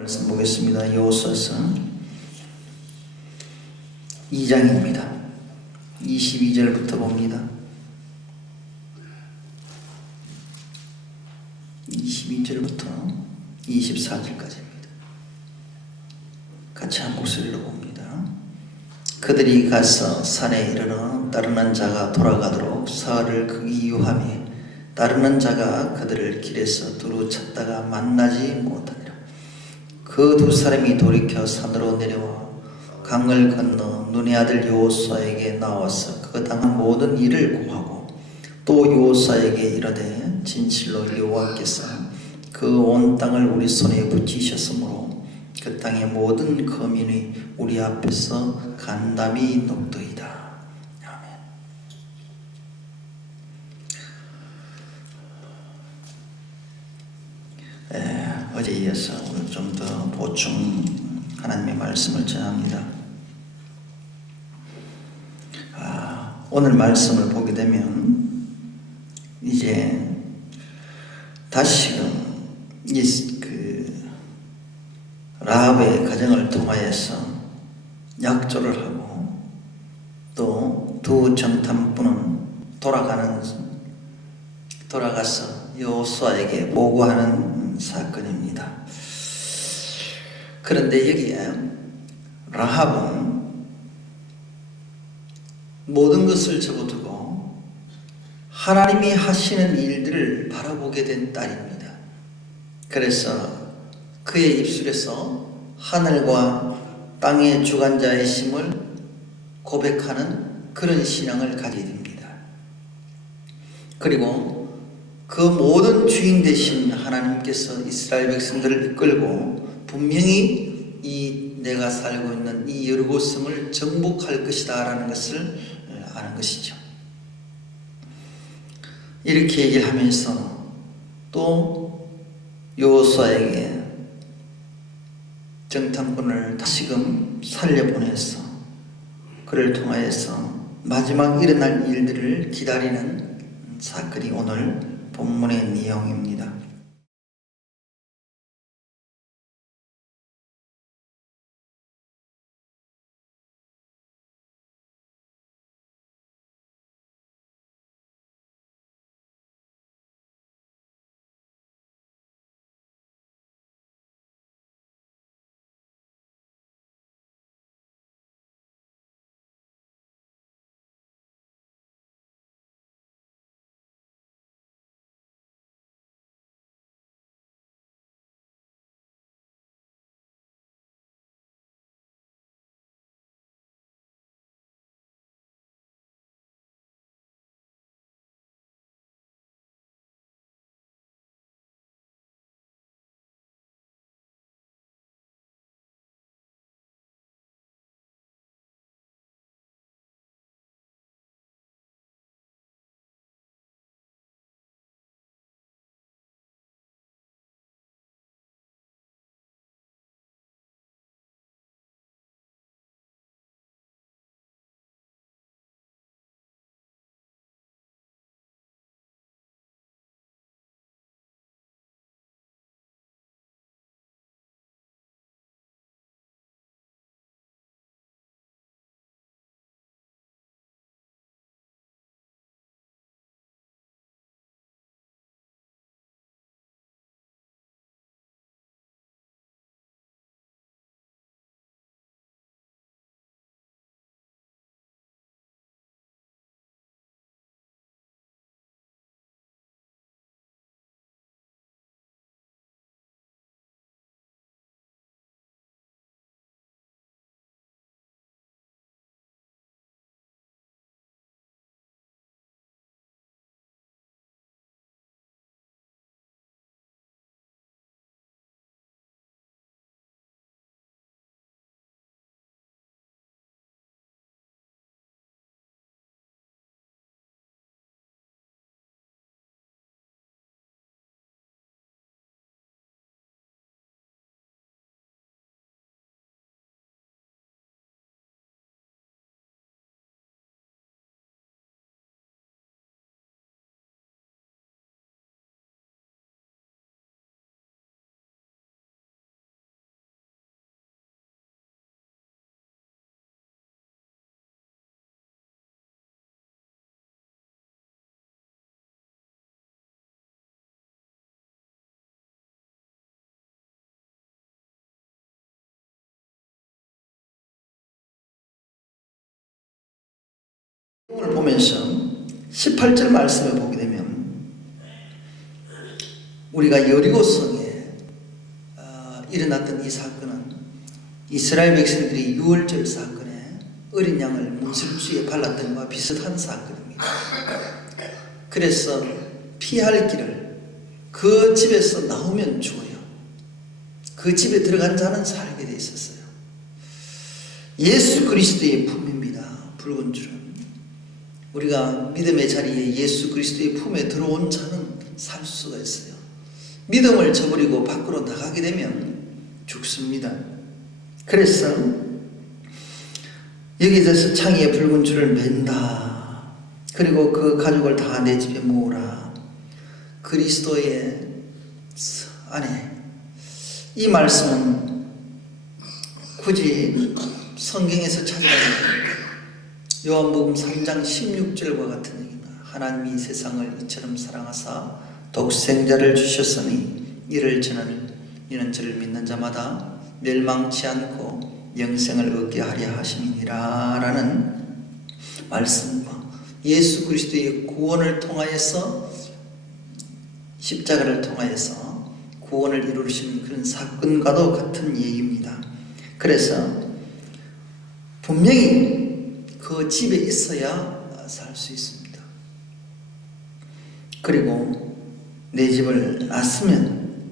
말씀 보겠습니다. 여호수아서 2장입니다. 22절부터 봅니다. 22절부터 24절까지입니다. 같이 한 목소리로 봅니다. 그들이 가서 산에 이르러 따르는 자가 돌아가도록 사흘을 극이유하며 따르는 자가 그들을 길에서 두루 찾다가 만나지 못하니라. 그 두 사람이 돌이켜 산으로 내려와 강을 건너 눈의 아들 여호수아에게 나와서 그가 당한 모든 일을 고하고 또 여호수아에게 이르되 진실로 여호와께서 그 온 땅을 우리 손에 붙이셨으므로 그 땅의 모든 거민이 우리 앞에서 간담이 녹도이다. 아멘. 어제 이어서 오늘 좀 더 보충 하나님의 말씀을 전합니다. 오늘 말씀을 보게 되면 이제 다시금 라합의 가정을 통하여서 약조를 하고 또 두 정탐꾼은 돌아가서 여호수아에게 보고하는 사건입니다. 그런데 여기에 라합은 모든 것을 접어두고 하나님이 하시는 일들을 바라보게 된 딸입니다. 그래서 그의 입술에서 하늘과 땅의 주관자의 심을 고백하는 그런 신앙을 가지게 됩니다. 그리고 그 모든 주인 되신 하나님께서 이스라엘 백성들을 이끌고 분명히 내가 살고 있는 이 여리고 성을 정복할 것이다 라는 것을 아는 것이죠. 이렇게 얘기를 하면서 또 여호수아에게 정탐꾼을 다시금 살려보내서 그를 통하여서 마지막 일어날 일들을 기다리는 사건이 오늘 본문의 내용입니다. 오늘 보면서 18절 말씀을 보게 되면 우리가 여리고성에 일어났던 이 사건은 이스라엘 백성들이 유월절 사건에 어린 양을 문설주에 발랐던 것과 비슷한 사건입니다. 그래서 피할 길을 그 집에서 나오면 죽어요. 그 집에 들어간 자는 살게 돼 있었어요. 예수 그리스도의 품입니다. 붉은 줄은 우리가 믿음의 자리에 예수 그리스도의 품에 들어온 자는 살 수가 있어요. 믿음을 저버리고 밖으로 나가게 되면 죽습니다. 그래서 여기서 창의의 붉은 줄을 맨다. 그리고 그 가족을 다 내 집에 모으라. 그리스도의 안에 이 말씀은 굳이 성경에서 찾아가는 요한복음 3장 16절과 같은 얘기입니다. 하나님이 세상을 이처럼 사랑하사 독생자를 주셨으니 이는 저를 믿는 자마다 멸망치 않고 영생을 얻게 하려 하심이니라 라는 말씀과 예수 그리스도의 구원을 통하여서 십자가를 통하여서 구원을 이루시는 그런 사건과도 같은 얘기입니다. 그래서 분명히 그 집에 있어야 살 수 있습니다. 그리고 내 집을 놨으면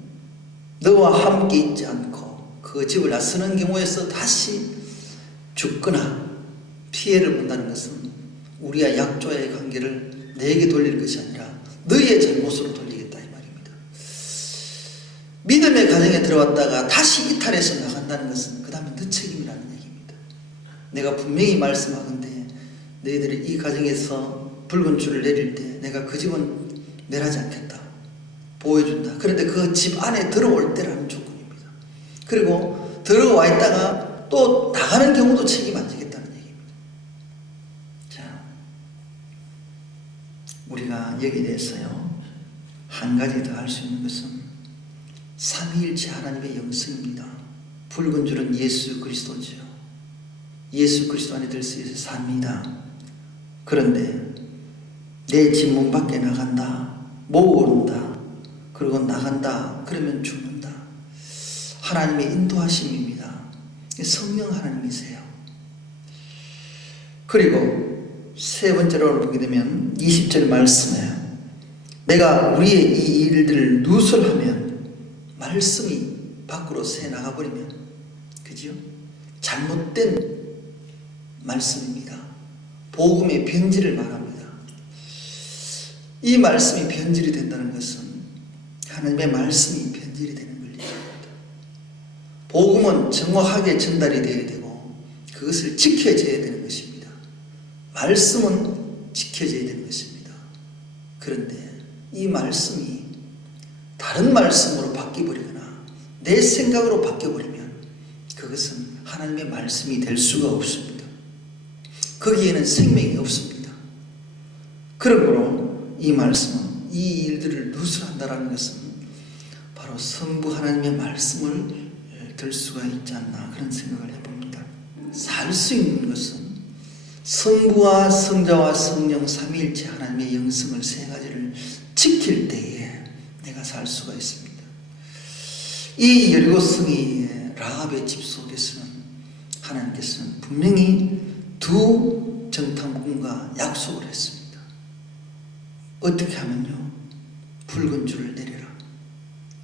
너와 함께 있지 않고 그 집을 낯서는 경우에서 다시 죽거나 피해를 본다는 것은 우리와 약조와의 관계를 내게 돌릴 것이 아니라 너의 잘못으로 돌리겠다 이 말입니다. 믿음의 가정에 들어왔다가 다시 이탈해서 나간다는 것은 그 다음에 너 책임이라는 얘기입니다. 내가 분명히 말씀하건대 너희들이 이 가정에서 붉은 줄을 내릴 때 내가 그 집은 멸하지 않겠다. 보여준다. 그런데 그 집 안에 들어올 때라는 조건입니다. 그리고 들어와 있다가 또 나가는 경우도 책임 안 지겠다는 얘기입니다. 자, 우리가 여기에 대해서요 한 가지 더 할 수 있는 것은 삼위일체 하나님의 영성입니다. 붉은 줄은 예수 그리스도지요. 예수 그리스도 안에 들 수 있어서 삽니다. 그런데 내 집 문 밖에 나간다, 모은다, 그리고 나간다, 그러면 죽는다. 하나님의 인도하심입니다. 성령 하나님이세요. 그리고 세 번째로 보게 되면 20절 말씀에 내가 우리의 이 일들을 누설하면 말씀이 밖으로 새 나가버리면 그죠? 잘못된 말씀입니다. 복음의 변질을 말합니다. 이 말씀이 변질이 된다는 것은 하나님의 말씀이 변질이 되는 걸 얘기합니다. 복음은 정확하게 전달이 되어야 되고 그것을 지켜져야 되는 것입니다. 말씀은 지켜져야 되는 것입니다. 그런데 이 말씀이 다른 말씀으로 바뀌어버리거나 내 생각으로 바뀌어버리면 그것은 하나님의 말씀이 될 수가 없습니다. 거기에는 생명이 없습니다. 그러므로 이 말씀은 이 일들을 누설한다는 것은 바로 성부 하나님의 말씀을 들 수가 있지 않나 그런 생각을 해봅니다. 살 수 있는 것은 성부와 성자와 성령 삼위일체 하나님의 영성을 세 가지를 지킬 때에 내가 살 수가 있습니다. 이 여리고성이 라합의 집 속에서는 하나님께서는 분명히 두 정탐꾼과 약속을 했습니다. 어떻게 하면요? 붉은 줄을 내려라.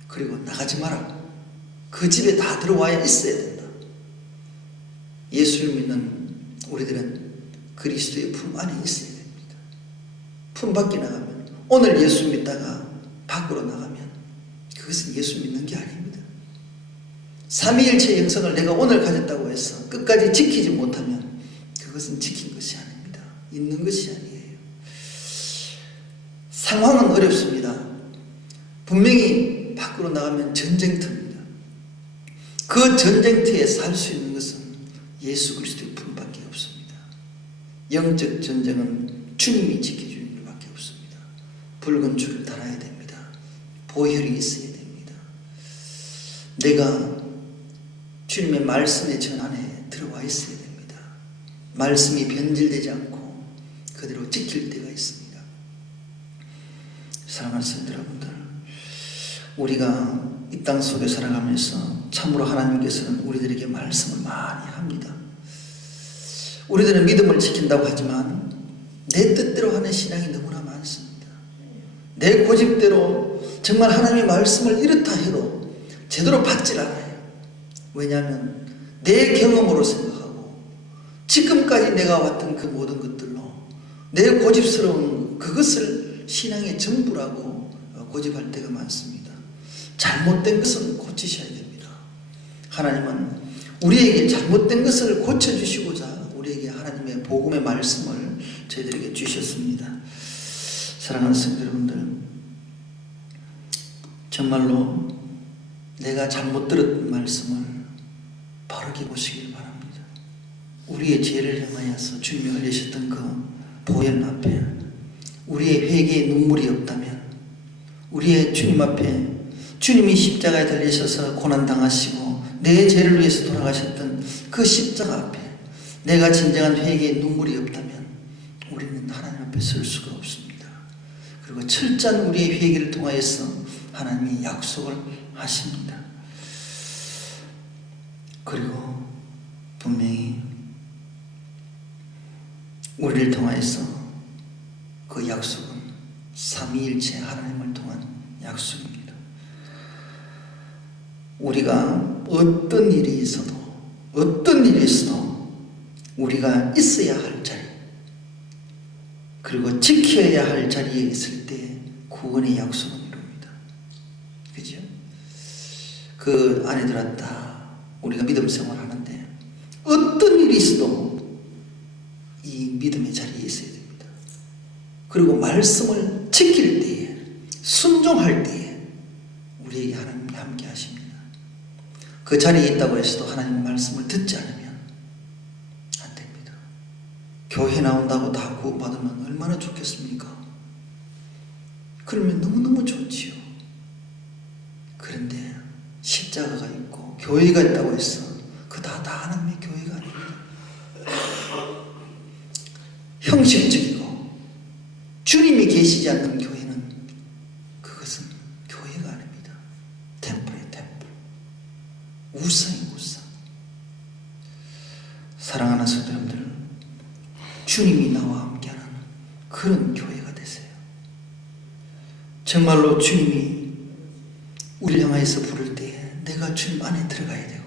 그리고 나가지 마라. 그 집에 다 들어와야 있어야 된다. 예수를 믿는 우리들은 그리스도의 품 안에 있어야 됩니다. 품 밖에 나가면 오늘 예수 믿다가 밖으로 나가면 그것은 예수 믿는 게 아닙니다. 삼위일체 영성을 내가 오늘 가졌다고 해서 끝까지 지키지 못하면 그것은 지킨 것이 아닙니다. 있는 것이 아니에요. 상황은 어렵습니다. 분명히 밖으로 나가면 전쟁터입니다. 그 전쟁터에 살 수 있는 것은 예수 그리스도의 품밖에 없습니다. 영적 전쟁은 주님이 지켜주는 일밖에 없습니다. 붉은 줄을 달아야 됩니다. 보혈이 있어야 됩니다. 내가 주님의 말씀의 전 안에 들어와 있어야 됩니다. 말씀이 변질되지 않고 그 그대로 지킬 때가 있습니다. 사랑하는 성도 여러분들, 우리가 이 땅 속에 살아가면서 참으로 하나님께서는 우리들에게 말씀을 많이 합니다. 우리들은 믿음을 지킨다고 하지만 내 뜻대로 하는 신앙이 너무나 많습니다. 내 고집대로 정말 하나님의 말씀을 이렇다 해도 제대로 받질 않아요. 왜냐하면 내 경험으로 생각하고 지금까지 내가 왔던 그 모든 것들로 내 고집스러운 그것을 신앙의 전부라고 고집할 때가 많습니다. 잘못된 것은 고치셔야 됩니다. 하나님은 우리에게 잘못된 것을 고쳐주시고자 우리에게 하나님의 복음의 말씀을 저희들에게 주셨습니다. 사랑하는 성도 여러분들, 정말로 내가 잘못 들었던 말씀을 바르게 보시길 바랍니다. 우리의 죄를 향하여서 주님이 흘리셨던 그 보혈 앞에 우리의 회개의 눈물이 없다면, 우리의 주님 앞에 주님이 십자가에 달리셔서 고난당하시고 내 죄를 위해서 돌아가셨던 그 십자가 앞에 내가 진정한 회개의 눈물이 없다면 우리는 하나님 앞에 설 수가 없습니다. 그리고 철저한 우리의 회개를 통하여서 하나님이 약속을 하십니다. 그리고 분명히 우리를 통하여서 그 약속은 삼위일체 하나님을 통한 약속입니다. 우리가 어떤 일이 있어도 우리가 있어야 할 자리, 그리고 지켜야 할 자리에 있을 때 구원의 약속은 이룹니다. 그죠? 그 안에 들었다 우리가 믿음 생활을 하는데 어떤 일이 있어도 이 믿음의 자리에 있어야 됩니다. 그리고 말씀을 지킬 때에, 순종할 때에 우리에게 하나님이 함께 하십니다. 그 자리에 있다고 해서도 하나님의 말씀을 듣지 않으면 안 됩니다. 교회 나온다고 다 구원받으면 얼마나 좋겠습니까? 그러면 너무너무 좋지요. 그런데 십자가가 있고 교회가 있다고 해서 그 다 하나님의 교회가 아닙니다. 형식적이고 주님이 계시지 않는 교회는 그것은 교회가 아닙니다. 템플이에요, 템플. 우상이에요, 우상. 사랑하는 성도님들, 주님이 나와 함께하는 그런 교회가 되세요. 정말로 주님이 우리를 향하여서 부를 때에 내가 주님 안에 들어가야 되고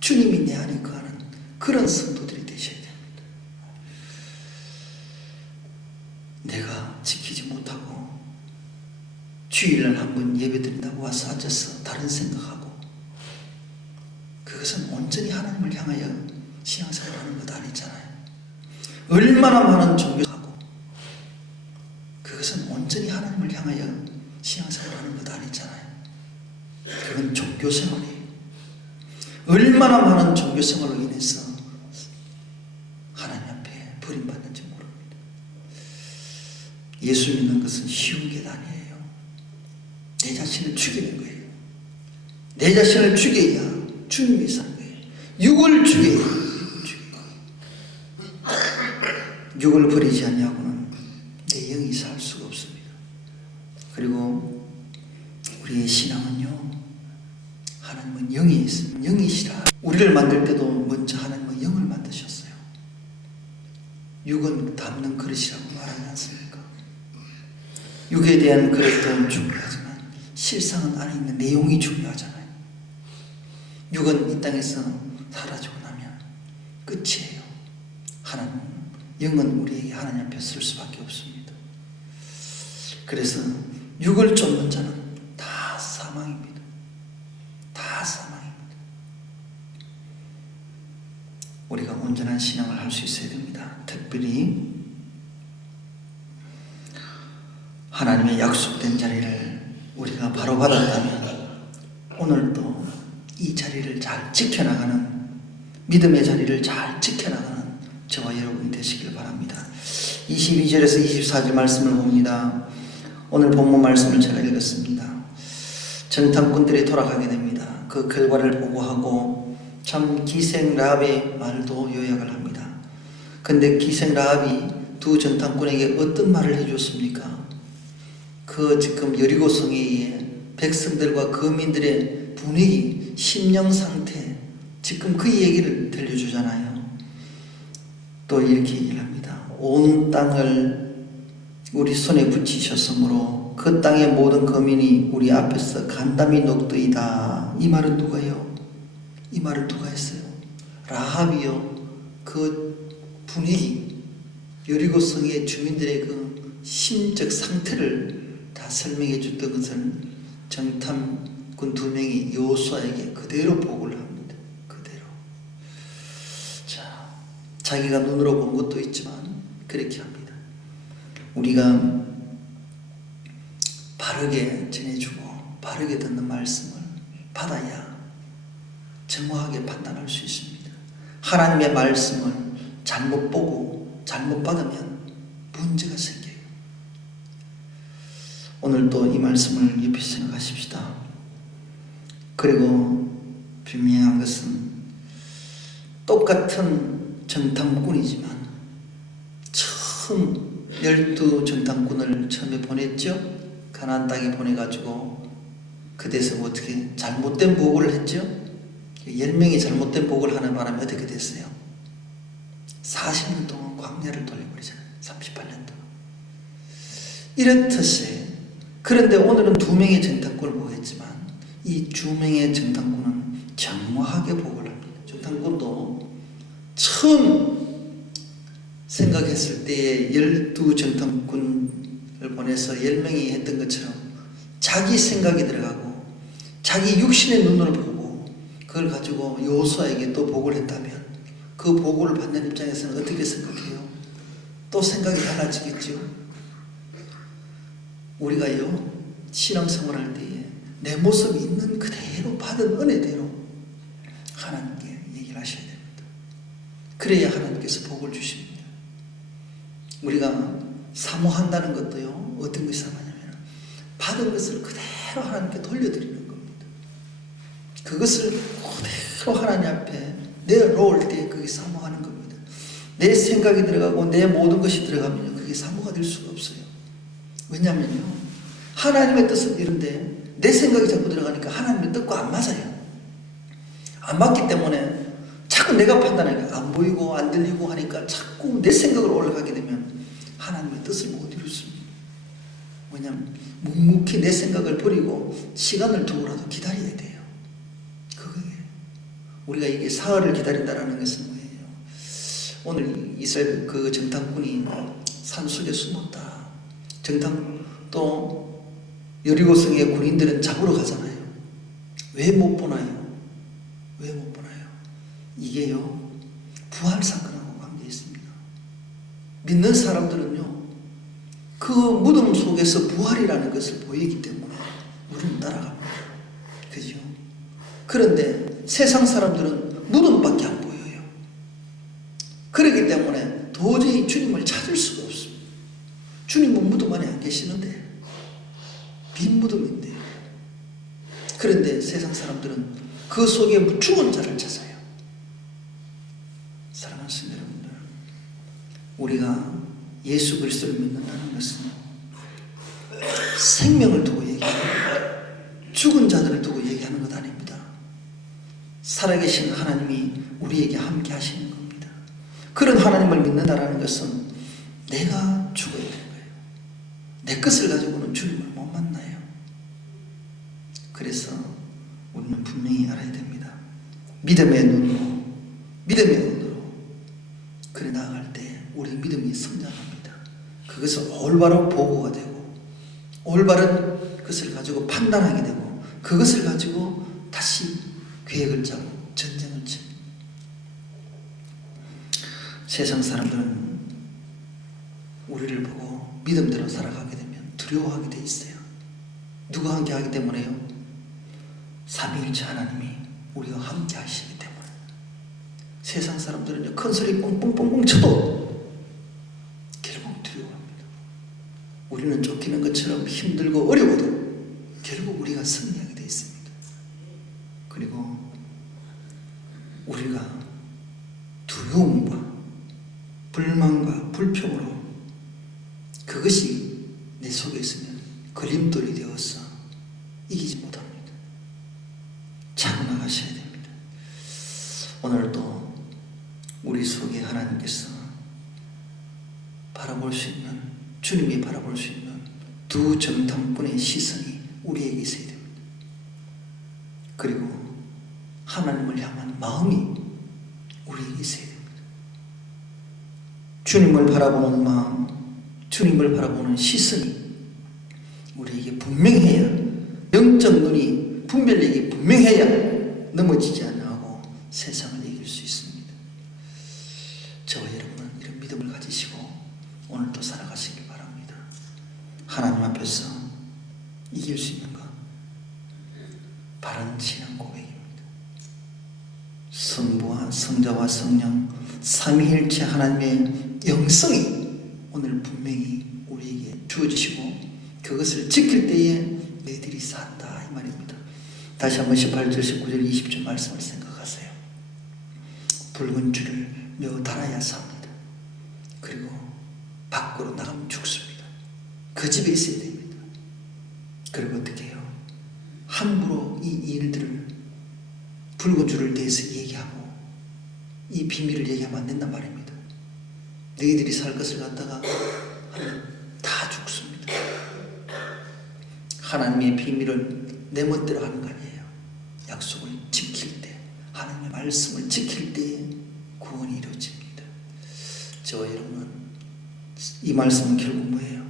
주님이 내 안에 거하는 그런 성도들이 되셔야 됩니다. 내가 지키지 못하고 주일날 한번 예배 드린다고 와서 앉아서 다른 생각하고 그것은 온전히 하나님을 향하여 신앙생활하는 것 아니잖아요. 얼마나 많은 종교하고 그것은 온전히 하나님을 향하여 신앙생활하는 것 아니잖아요. 그건 종교생활이에요. 얼마나 많은 종교생활로 인해서 하나님 앞에 버림받는지 모릅니다. 예수 믿는 것은 쉬운 게 아니에요. 내 자신을 죽이는 거예요. 내 자신을 죽여야 주님이 사는 거예요. 육을 죽여야 육을 버리지 않냐고는 내 영이 살 수가 없습니다. 그리고 우리의 신앙은요, 하나님은 영이 있습니다. 영이시라. 우리를 만들 때도 먼저 하나님은 영을 만드셨어요. 육은 담는 그릇이라고 말하지 않습니까? 육에 대한 그릇도 중요하지만 실상은 안에 있는 내용이 중요하잖아요. 육은 이 땅에서 사라지고 나면 끝이에요. 하나님, 영은 우리에게 하나님 앞에 설 수밖에 없습니다. 그래서 육을 쫓는 자는 다 사망입니다. 다 사망입니다. 우리가 온전한 신앙을 할 수 있어야 됩니다. 특별히 하나님의 약속된 자리를 우리가 바로 받았다면 오늘도 이 자리를 잘 지켜나가는, 믿음의 자리를 잘 지켜나가는 저와 여러분이 되시길 바랍니다. 22절에서 24절 말씀을 봅니다. 오늘 본문 말씀을 제가 읽었습니다. 정탐꾼들이 돌아가게 됩니다. 그 결과를 보고하고 참 기생 라합의 말도 요약을 합니다. 근데 기생 라합이 두 정탐꾼에게 어떤 말을 해줬습니까? 그 지금 여리고성의 백성들과 거민들의 분위기, 심령 상태, 지금 그 얘기를 들려주잖아요. 또 이렇게 얘기를 합니다. 온 땅을 우리 손에 붙이셨으므로 그 땅의 모든 거민이 우리 앞에서 간담이 녹더이다. 이 말은 누가요? 이 말을 누가 했어요? 라합이요. 그 분위기, 여리고성의 주민들의 그 심적 상태를 다 설명해 줬던 것을 정탐꾼 두 명이 여호수아에게 그대로 보고를 합니다. 그대로. 자, 자기가 눈으로 본 것도 있지만 그렇게 합니다. 우리가 바르게 전해주고 바르게 듣는 말씀을 받아야 정확하게 판단할 수 있습니다. 하나님의 말씀을 잘못 보고 잘못 받으면 문제가 생겨요. 오늘도 이 말씀을 깊이 생각하십시다. 그리고 분명한 것은 똑같은 정탐꾼이지만 처음 12 정탐꾼을 처음에 보냈죠. 가나안 땅에 보내가지고 그데서 어떻게 잘못된 보고를 했죠. 10명이 잘못된 보고를 하는 바람에 어떻게 됐어요? 40년 동안 광야를 돌려버리잖아요. 38년 동안. 이렇듯이 그런데 오늘은 2명의 정탐꾼을 보겠지만 이 2명의 정탐꾼은 정확하게 보고를 합니다. 정탐꾼도 처음 생각했을 때에 12 정탐꾼을 보내서 10명이 했던 것처럼 자기 생각이 들어가고 자기 육신의 눈으로 보고 그걸 가지고 여호수아에게 또 보고를 했다면 그 보고를 받는 입장에서는 어떻게 생각해요? 또 생각이 달라지겠죠. 우리가요 신앙생활할 때에 내 모습이 있는 그대로 받은 은혜대로 하나님께 얘기를 하셔야 됩니다. 그래야 하나님께서 복을 주십니다. 우리가 사모한다는 것도요 어떤 것이 사모하냐면 받은 것을 그대로 하나님께 돌려드리는 겁니다. 그것을 그대로 하나님 앞에 내놓을 때 그게 사모하는 겁니다. 내 생각이 들어가고 내 모든 것이 들어가면 그게 사모가 될 수가 없어요. 왜냐하면요 하나님의 뜻은 이런데 내 생각이 자꾸 들어가니까 하나님의 뜻과 안 맞아요. 안 맞기 때문에 자꾸 내가 판단하니까 안 보이고 안 들리고 하니까 자꾸 내 생각으로 올라가게 되면 하나님의 뜻을 못 이루습니다. 왜냐하면 묵묵히 내 생각을 버리고 시간을 두고라도 기다려야 돼요. 그거예요. 우리가 이게 사흘을 기다린다는 것은 뭐예요? 오늘 이스라엘 그 정탐꾼이 산속에 숨었다. 또 여리고성의 군인들은 잡으러 가잖아요. 왜 못 보나요? 왜 못 보나요? 이게요 부활 사건하고 관계 있습니다. 믿는 사람들은요 그 무덤 속에서 부활이라는 것을 보이기 때문에 우리는 따라갑니다. 그죠? 그런데 세상 사람들은 무덤밖에 안 보여요. 그렇기 때문에 도저히 주님을 찾을 수가 없습니다. 주님은 무덤 안에 안 계시는데 빈 무덤인데 그런데 세상 사람들은 그 속에 죽은 자를 찾아요. 사랑하는 성도 여러분들, 우리가 예수 그리스도를 믿는다는 것은 생명을 두고 얘기하는 죽은 자들을 두고 얘기하는 것 아닙니다. 살아계신 하나님이 우리에게 함께 하시는 겁니다. 그런 하나님을 믿는다는 것은 내가 죽어야 되는 거예요. 내 것을 가지고는 주님을 못 만나요. 그래서 우리는 분명히 알아야 됩니다. 믿음의 눈으로 그래 나아갈 때 우리 믿음이 성장합니다. 그것을 올바로 보고가 되고 올바른 것을 가지고 판단하게 되고 그것을 가지고 다시 계획을 짜고 전쟁을 칩니다. 세상 사람들은 우리를 보고 믿음대로 살아가게 되면 두려워하게 돼 있어요. 누가 함께 하기 때문에요? 삼위일체 하나님이 우리와 함께 하시기 때문에. 세상 사람들은 큰 소리 뻥뻥뻥뻥 쳐도 결국 두려워합니다. 우리는 쫓기는 것처럼 힘들고 어려워도 결국 우리가 승리하게 돼 있습니다. 그리고 우리가 두려움과 불만과 불평으로 그것이 내 속에 있으면 걸림돌이 되어서 이기지 못합니다. 차고 나가셔야 됩니다. 오늘도 우리 속에 하나님께서 바라볼 수 있는, 주님이 바라볼 수 있는 두 정탐꾼의 시선이 우리에게 있어야 됩니다. 그리고 하나님을 향한 마음이 우리에게 있어야 됩니다. 주님을 바라보는 마음, 주님을 바라보는 시선이 우리에게 분명해야, 영적 눈이 분별력이 분명해야 넘어지지 않고 세상을 이길 수 있습니다. 저와 여러분은 이런 믿음을 가지시고 오늘도 살아가시길 바랍니다. 하나님 앞에서 이길 수 있는 것, 바른 신앙 고백입니다. 성부와 성자와 성령 삼위일체 하나님의 영성이 오늘 분명히 우리에게 주어지시고 그것을 지킬 때에 너희들이 산다 이 말입니다. 다시 한번 18절, 19절, 20절 말씀을 생각하세요. 붉은 줄을 며 달아야 삽니다. 그리고 밖으로 나가면 죽습니다. 그 집에 있어야 됩니다. 그리고 어떻게 해요? 함부로 이 일들을 붉은 줄을 대해서 얘기하고 이 비밀을 얘기하면 안 된단 말입니다. 너희들이 살 것을 갖다가 하면 다 죽습니다. 하나님의 비밀을 내 멋대로 하는 거 아니에요. 약속을 지킬 때, 하나님의 말씀을 지킬 때에 구원이 이루어집니다. 저와 여러분은 이 말씀은 결국 뭐예요?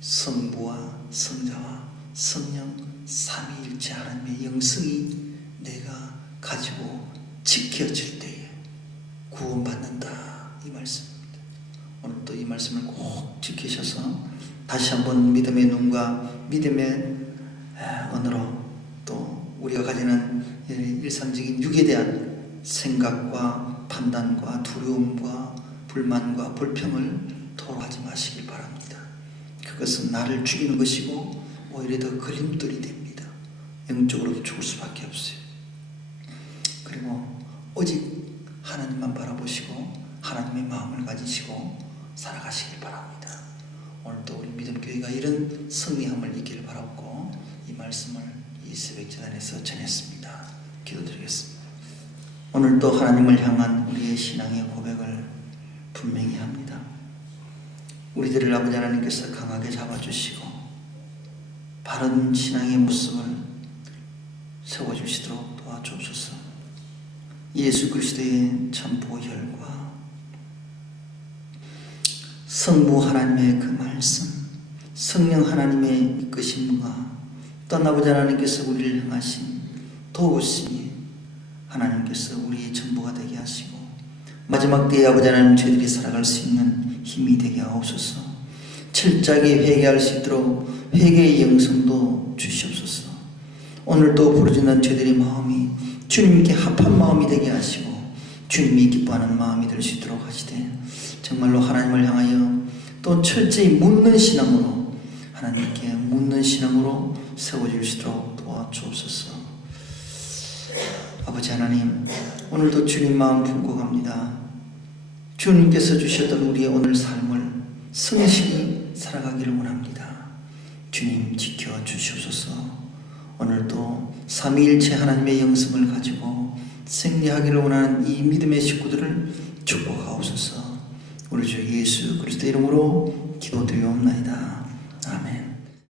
성부와 성자와 성령 삼위일체 하나님의 영성이 내가 가지고 지켜질 때에 구원받는다 이 말씀입니다. 오늘 또 이 말씀을 꼭 지키셔서 다시 한번 믿음의 눈과 믿음의 언어로 또 우리가 가지는 일상적인 육에 대한 생각과 판단과 두려움과 불만과 불평을 토로하지 마시길 바랍니다. 그것은 나를 죽이는 것이고 오히려 더 걸림돌이 됩니다. 영적으로도 죽을 수밖에 없어요. 그리고 오직 하나님만 바라보시고 하나님의 마음을 가지시고 살아가시길 바랍니다. 오늘도 우리 믿음교회가 이런 승리함을 있기를 바랐고 이 말씀을 이 새벽 재단에서 전했습니다. 기도드리겠습니다. 오늘도 하나님을 향한 우리의 신앙의 고백을 분명히 합니다. 우리들을 아버지 하나님께서 강하게 잡아주시고 바른 신앙의 모습을 세워주시도록 도와주옵소서. 예수 그리스도의 참 보혈과 성부 하나님의 그 말씀, 성령 하나님의 이끄심과 또 아버지 하나님께서 우리를 향하신 도우심이 하나님께서 우리의 전부가 되게 하시고 마지막 때에 아버지 하나님 저희들이 살아갈 수 있는 힘이 되게 하옵소서. 철저하게 회개할 수 있도록 회개의 영성도 주시옵소서. 오늘도 부르짖는 저희들의 마음이 주님께 합한 마음이 되게 하시고 주님이 기뻐하는 마음이 될 수 있도록 하시되 정말로 하나님을 향하여 또 철저히 묻는 신앙으로 하나님께 묻는 신앙으로 세워주시도록 도와주옵소서. 아버지 하나님, 오늘도 주님 마음 품고 갑니다. 주님께서 주셨던 우리의 오늘 삶을 성실히 살아가기를 원합니다. 주님 지켜주시옵소서. 오늘도 삼위일체 하나님의 영성을 가지고 승리하기를 원하는 이 믿음의 식구들을 축복하옵소서. 우리 주 예수 그리스도 이름으로 기도드리옵나이다. 아멘.